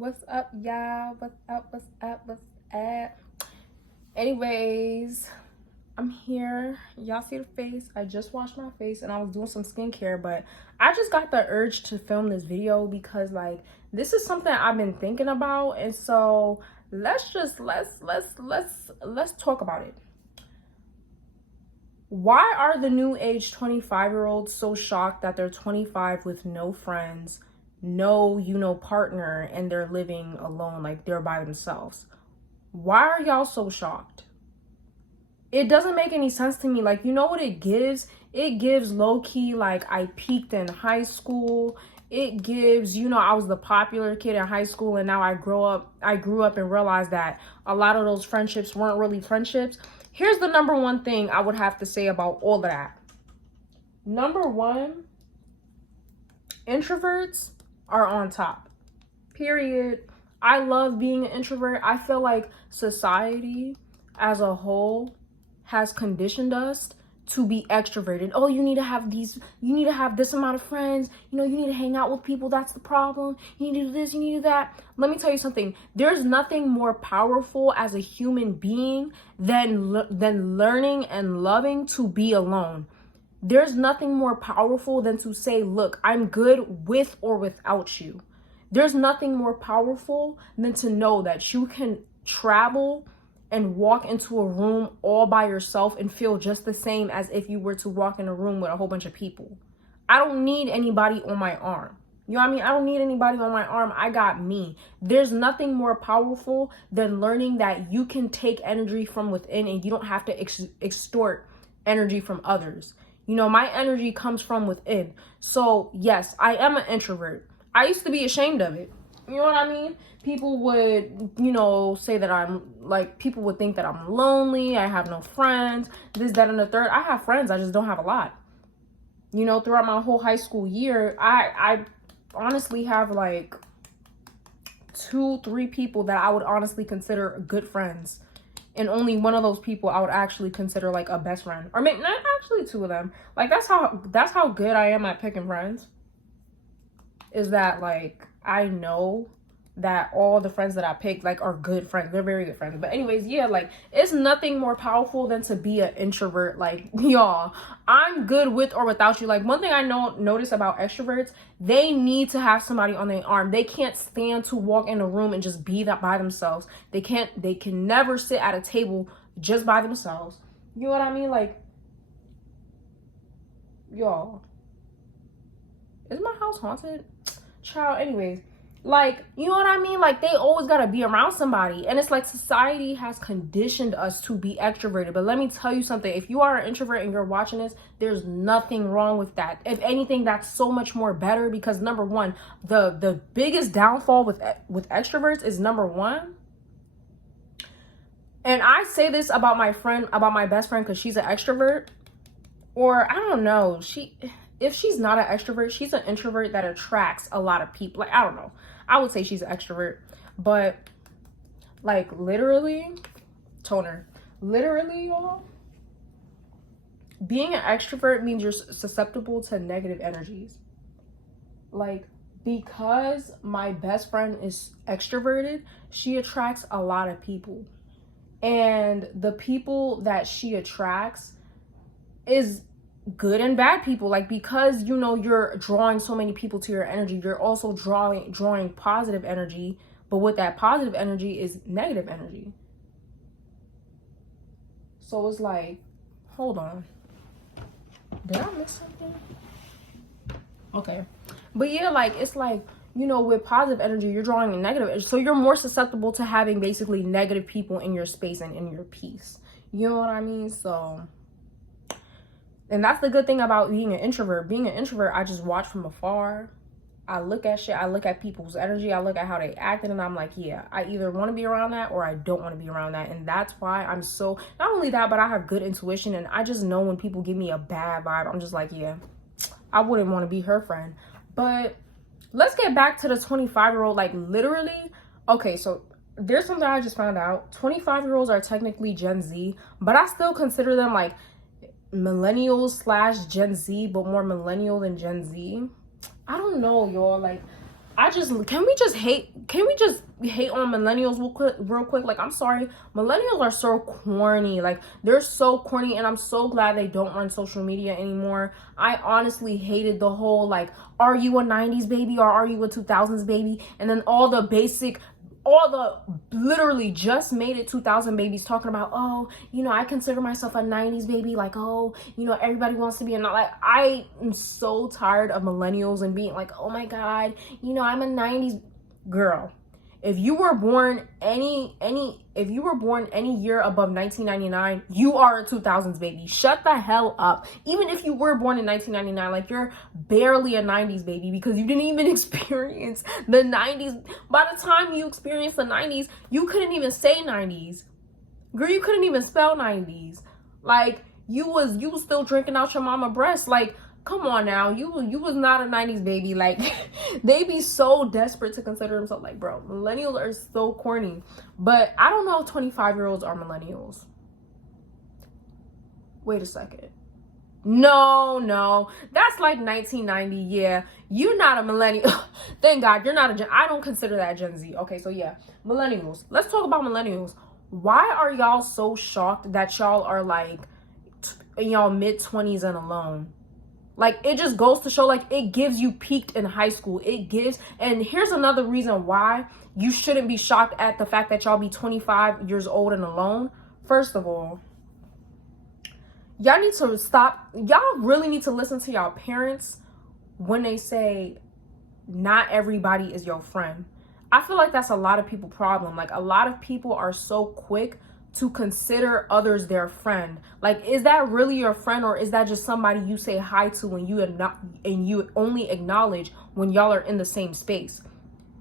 What's up, y'all? What's up? What's up? What's up? Anyways, I'm here. Y'all see the face? I just washed my face and I was doing some skincare, but I just got the urge to film this video because like this is something I've been thinking about, and so let's talk about it. Why are the new age 25-year-olds so shocked that they're 25 with no friends, no, partner, and they're living alone, like they're by themselves? Why are y'all so shocked? It doesn't make any sense to me. Like, you know what it gives? It gives low-key, like, I peaked in high school. It gives, I was the popular kid in high school, and now I grew up and realized that a lot of those friendships weren't really friendships. Here's the number one thing I would have to say about all of that. Number one, introverts are on top. Period. I love being an introvert. I feel like society as a whole has conditioned us to be extroverted. Oh, you need to have this amount of friends. You need to hang out with people. That's the problem. You need to do this, you need to do that. Let me tell you something. There's nothing more powerful as a human being than learning and loving to be alone. There's nothing more powerful than to say, look, I'm good with or without you. There's nothing more powerful than to know that you can travel and walk into a room all by yourself and feel just the same as if you were to walk in a room with a whole bunch of people. I don't need anybody on my arm. You know what I mean? I don't need anybody on my arm. I got me. There's nothing more powerful than learning that you can take energy from within and you don't have to extort energy from others. My energy comes from within. So yes, I am an introvert. I used to be ashamed of it. You know what I mean? People would, say that people would think that I'm lonely. I have no friends, this, that, and the third. I have friends. I just don't have a lot. Throughout my whole high school year, I honestly have like 2-3 people that I would honestly consider good friends. And only one of those people I would actually consider like a best friend. Or maybe not actually 2 of them. Like that's how good I am at picking friends. Is that like I know that all the friends that I picked like are good friends. They're very good friends. But anyways, yeah, like it's nothing more powerful than to be an introvert. Like y'all, I'm good with or without you. Like one thing I notice about extroverts, they need to have somebody on their arm. They can't stand to walk in a room and just be that by themselves. They can never sit at a table just by themselves. You know what I mean? Like y'all, is my house haunted? Child, anyways, like, you know what I mean? Like, they always gotta be around somebody. And it's like society has conditioned us to be extroverted. But let me tell you something. If you are an introvert and you're watching this, there's nothing wrong with that. If anything, that's so much more better because number one, the biggest downfall with extroverts is number one. And I say this about my best friend because she's an extrovert. Or I don't know, if she's not an extrovert, she's an introvert that attracts a lot of people. Like, I don't know. I would say she's an extrovert. But, like, literally, y'all, being an extrovert means you're susceptible to negative energies. Like, because my best friend is extroverted, she attracts a lot of people. And the people that she attracts is good and bad people. Like, because you're drawing so many people to your energy, you're also drawing positive energy, but with that positive energy is negative energy. So it's like, hold on, did I miss something? Okay, but yeah, like it's like with positive energy you're drawing a negative energy, so you're more susceptible to having basically negative people in your space and in your peace. You know what I mean? So, and that's the good thing about being an introvert. Being an introvert, I just watch from afar. I look at shit. I look at people's energy. I look at how they acted, and I'm like, yeah, I either want to be around that or I don't want to be around that. And that's why I'm so, not only that, but I have good intuition, and I just know when people give me a bad vibe, I'm just like, yeah, I wouldn't want to be her friend. But let's get back to the 25-year-old. Like, literally, okay, so there's something I just found out. 25-year-olds are technically Gen Z, but I still consider them like millennials / Gen Z, but more millennial than Gen Z. I don't know, y'all. Like, Can we just hate on millennials real quick? Like, I'm sorry, millennials are so corny. Like, they're so corny, and I'm so glad they don't run social media anymore. I honestly hated the whole, like, are you a 90s baby or are you a 2000s baby? And then all the literally just made it 2000 babies talking about, oh, I consider myself a 90s baby, like, oh, everybody wants to be a, not like, I am so tired of millennials and being like, oh my god, I'm a 90s girl. If you were born any year above 1999, you are a 2000s baby. Shut the hell up. Even if you were born in 1999, like, you're barely a 90s baby because you didn't even experience the 90s. By the time you experienced the 90s, you couldn't even say 90s. Girl, you couldn't even spell 90s. Like, you was still drinking out your mama breast. Like, come on now, you was not a 90s baby. Like, they be so desperate to consider themselves. Like, bro, millennials are so corny. But I don't know if 25-year-olds are millennials. Wait a second. No, that's like 1990. Yeah, you're not a millennial. Thank God you're not I don't consider that Gen Z. Okay, so yeah, millennials. Let's talk about millennials. Why are y'all so shocked that y'all are like in y'all mid-20s and alone? Like, it just goes to show, like, it gives you peaked in high school. And here's another reason why you shouldn't be shocked at the fact that y'all be 25 years old and alone. First of all, y'all need to stop. Y'all really need to listen to y'all parents when they say not everybody is your friend. I feel like that's a lot of people's problem. Like, a lot of people are so quick to consider others their friend. Like, is that really your friend, or is that just somebody you say hi to and you only acknowledge when y'all are in the same space?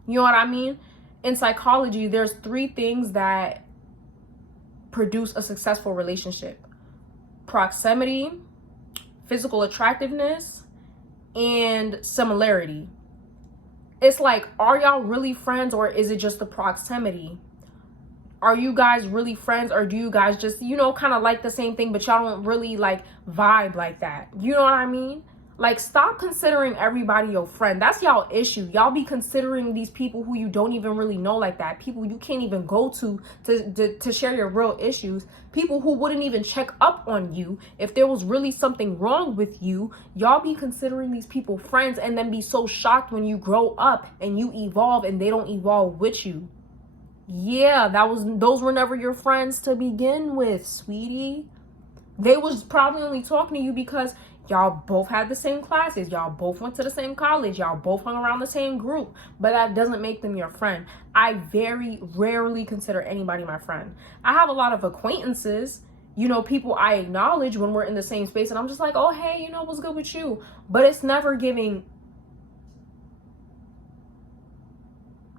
You know what I mean? In psychology, there's 3 things that produce a successful relationship: proximity, physical attractiveness, and similarity. It's like, are y'all really friends, or is it just the proximity? Are you guys really friends, or do you guys just, kind of like the same thing, but y'all don't really like vibe like that? You know what I mean? Like, stop considering everybody your friend. That's y'all issue. Y'all be considering these people who you don't even really know like that. People you can't even go to share your real issues. People who wouldn't even check up on you if there was really something wrong with you. Y'all be considering these people friends and then be so shocked when you grow up and you evolve and they don't evolve with you. Yeah, those were never your friends to begin with, sweetie. They was probably only talking to you because y'all both had the same classes, y'all both went to the same college, y'all both hung around the same group, but that doesn't make them your friend. I very rarely consider anybody my friend. I have a lot of acquaintances, people I acknowledge when we're in the same space, and I'm just like, oh, hey, what's good with you? But it's never giving,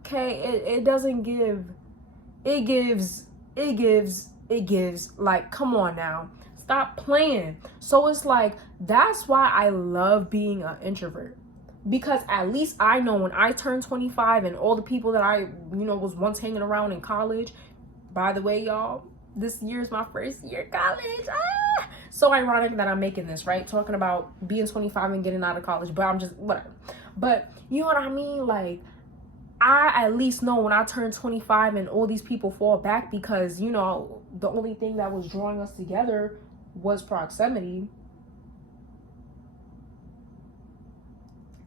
okay, it doesn't give. It gives, like, come on now, stop playing. So it's like, that's why I love being an introvert, because at least I know when I turn 25 and all the people that I was once hanging around in college. By the way, y'all, this year's my first year of college. So ironic that I'm making this, right, talking about being 25 and getting out of college, but I'm just whatever. But you know what I mean? Like, I at least know when I turn 25 and all these people fall back, because, the only thing that was drawing us together was proximity.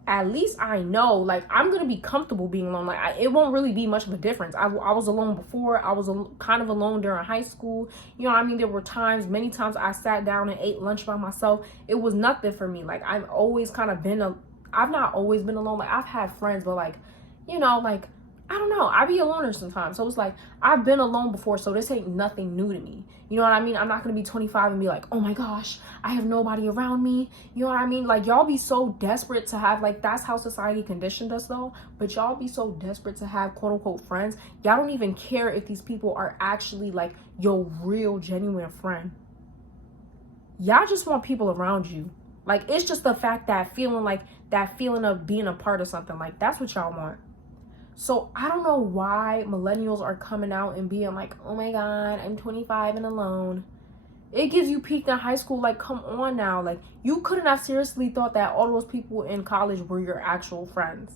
At least I know, like, I'm going to be comfortable being alone. Like, it won't really be much of a difference. I was alone before. I was kind of alone during high school. You know what I mean? There were many times I sat down and ate lunch by myself. It was nothing for me. Like, I've not always been alone. Like, I've had friends, but like, like, I don't know. I be a loner sometimes. So it's like, I've been alone before, so this ain't nothing new to me. You know what I mean? I'm not going to be 25 and be like, oh my gosh, I have nobody around me. You know what I mean? Like, y'all be so desperate to have, like, that's how society conditioned us though. But y'all be so desperate to have quote unquote friends. Y'all don't even care if these people are actually like your real genuine friend. Y'all just want people around you. Like, it's just the fact that feeling of being a part of something, like, that's what y'all want. So I don't know why millennials are coming out and being like, oh my God, I'm 25 and alone. It gives you peaked in high school. Like, come on now. Like, you couldn't have seriously thought that all those people in college were your actual friends.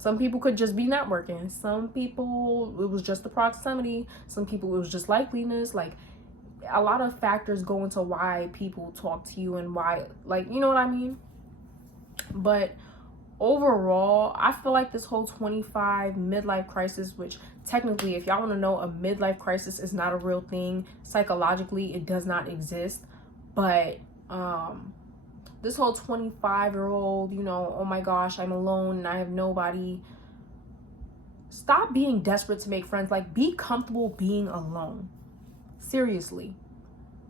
Some people could just be networking. Some people, it was just the proximity. Some people, it was just likeliness. Like, a lot of factors go into why people talk to you and why, like, you know what I mean? But overall, I feel like this whole 25 midlife crisis, which technically, if y'all want to know, a midlife crisis is not a real thing. Psychologically, it does not exist. But this whole 25-year-old, you know, oh my gosh, I'm alone and I have nobody. Stop being desperate to make friends. Like, be comfortable being alone. Seriously.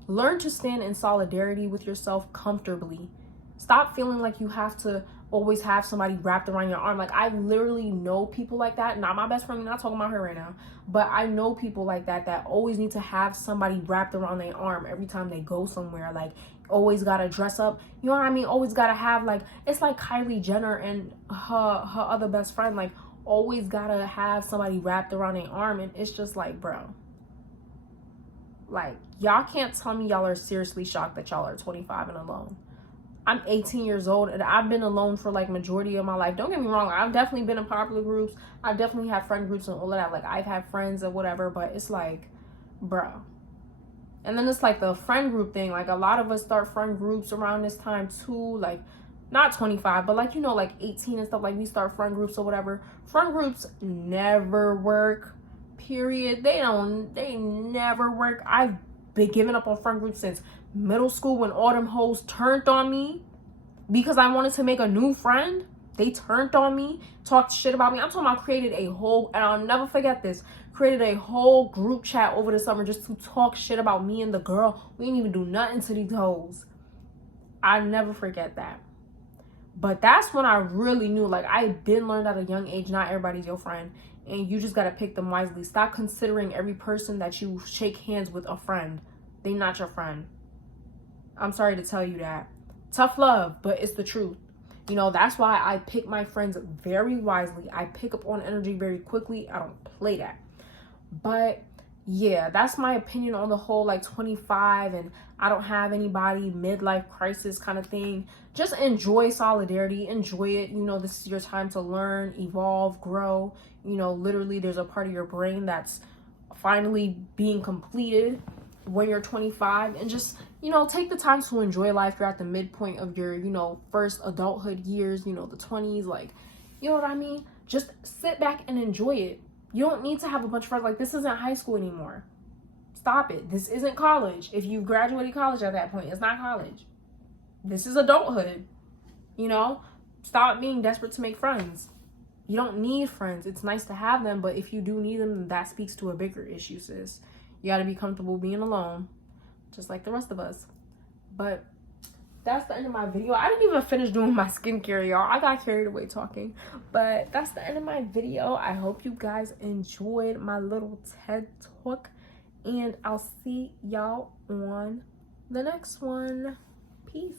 Learn to stand in solidarity with yourself comfortably. Stop feeling like you have to always have somebody wrapped around your arm. Like, I literally know people like that. Not my best friend, I'm not talking about her right now. But I know people like that always need to have somebody wrapped around their arm every time they go somewhere. Like, always gotta dress up. You know what I mean? Always gotta have, like, it's like Kylie Jenner and her other best friend. Like, always gotta have somebody wrapped around their arm. And it's just like, bro. Like, y'all can't tell me y'all are seriously shocked that y'all are 25 and alone. I'm 18 years old and I've been alone for like majority of my life. Don't get me wrong. I've definitely been in popular groups. I've definitely had friend groups and all of that. Like, I've had friends or whatever, but it's like, bro. And then it's like the friend group thing. Like, a lot of us start friend groups around this time too. Like, not 25, but like, you know, like 18 and stuff. Like, we start friend groups or whatever. Friend groups never work. Period. They never work. I've been giving up on friend groups since middle school when all them hoes turned on me because I wanted to make a new friend. They turned on me, talked shit about me. I'm talking about created a whole, and I'll never forget this, created a whole group chat over the summer just to talk shit about me and the girl. We didn't even do nothing to these hoes. I never forget that. But that's when I really knew, like, I been learned at a young age, not everybody's your friend. And you just got to pick them wisely. Stop considering every person that you shake hands with a friend. They not your friend. I'm sorry to tell you that. Tough love, but it's the truth. You know, that's why I pick my friends very wisely. I pick up on energy very quickly. I don't play that. But yeah, that's my opinion on the whole, like, 25 and I don't have anybody, midlife crisis kind of thing. Just enjoy solidarity. Enjoy it. You know, this is your time to learn, evolve, grow. You know, literally there's a part of your brain that's finally being completed when you're 25. And just, you know, take the time to enjoy life. You're at the midpoint of your, you know, first adulthood years, you know, the 20s. Like, you know what I mean? Just sit back and enjoy it. You don't need to have a bunch of friends. Like, this isn't high school anymore. Stop it. This isn't college. If you graduated college at that point, it's not college. This is adulthood. You know? Stop being desperate to make friends. You don't need friends. It's nice to have them, but if you do need them, that speaks to a bigger issue, sis. You got to be comfortable being alone, just like the rest of us. But that's the end of my video. I didn't even finish doing my skincare, y'all. I got carried away talking. But that's the end of my video. I hope you guys enjoyed my little TED Talk. And I'll see y'all on the next one. Peace.